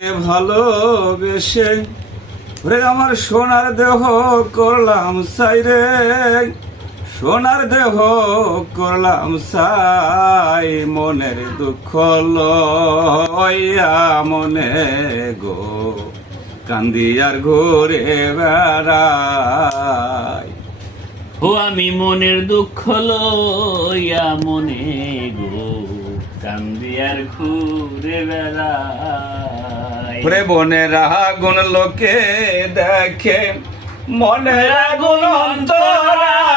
ভালোবেসে রে আমার সোনার দেহ করলাম সাই রে, সোনার দেহ করলাম সাই, মনের দুঃখ লইয়া মনে গো কান্দি আর ঘুরে বেড়াই। ও আমি মনের দুঃখ লইয়া মনে গো কান্দি আর ঘুরে বেড়াই। রে বনের আগুন লোকে দেখে মনের আগুন অন্তরায়,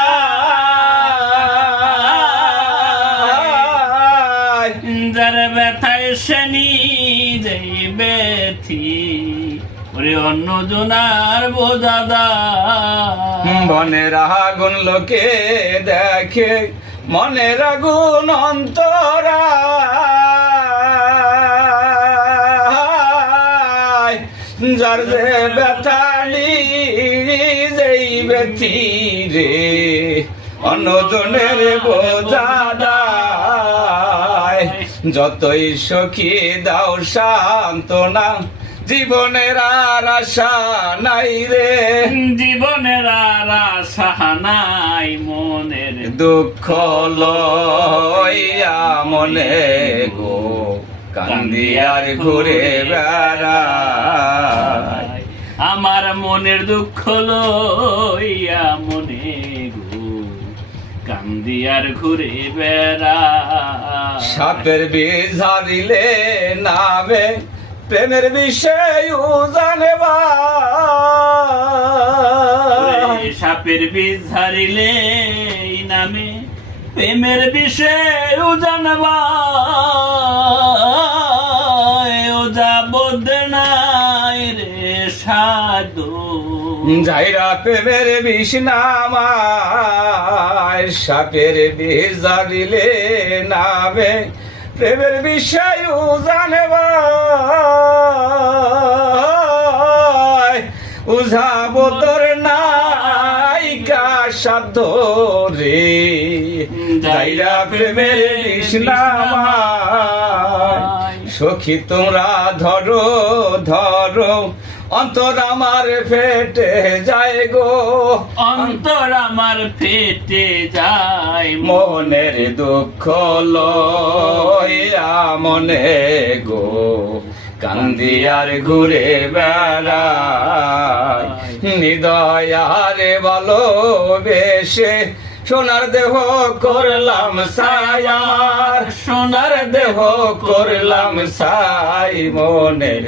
যার ব্যথায় সে নিজেই ব্যথি ওরে অন্য জনার বোঝাদা। বনের আগুন লোকে দেখে মনের আগুন অন্তরায়, যার যে ব্যথালি যেই ব্যথি রে অন্যজনের বোঝাদায়। যতই সখী দাও সান্ত্বনা জীবনের আর আশা নাই রে, জীবনের আর আশা নাই, মনের দুঃখ লইয়া মনে গো কান্দি আর ঘুরে বেড়াই। আমার মনের দুঃখ লইয়া মনে গো কান্দি আর ঘুরে বেড়াই। সাপের বিষ ঝাড়িলে নামে প্রেমের বিষয় জানবা, সাপের বিষ ঝাড়িলে নামে প্রেমের বিষয় জানবা। ও যাবদ নাই রে সাধু যাইরা প্রেমের বিষ নামায়, সাপের বিষ ঝাড়িলে নামে প্রেমের বিষয় জানবা। উঝাব তোর নাইকা সাধ্য রে, যাইরা প্রেমের বিষ নামায়। সখী তোমরা ধরো ধরো অন্তর আমার ফেটে যায় গো, অন্তর আমার ফেটে যায়, মনের দুঃখ লইয়া মনে গো কান্দি আর ঘুরে বেড়াই। হৃদয়ারে ভালোবেসে সোনার দেহ করলাম সায়ার, সোনার দেহ করলাম সাই, মনের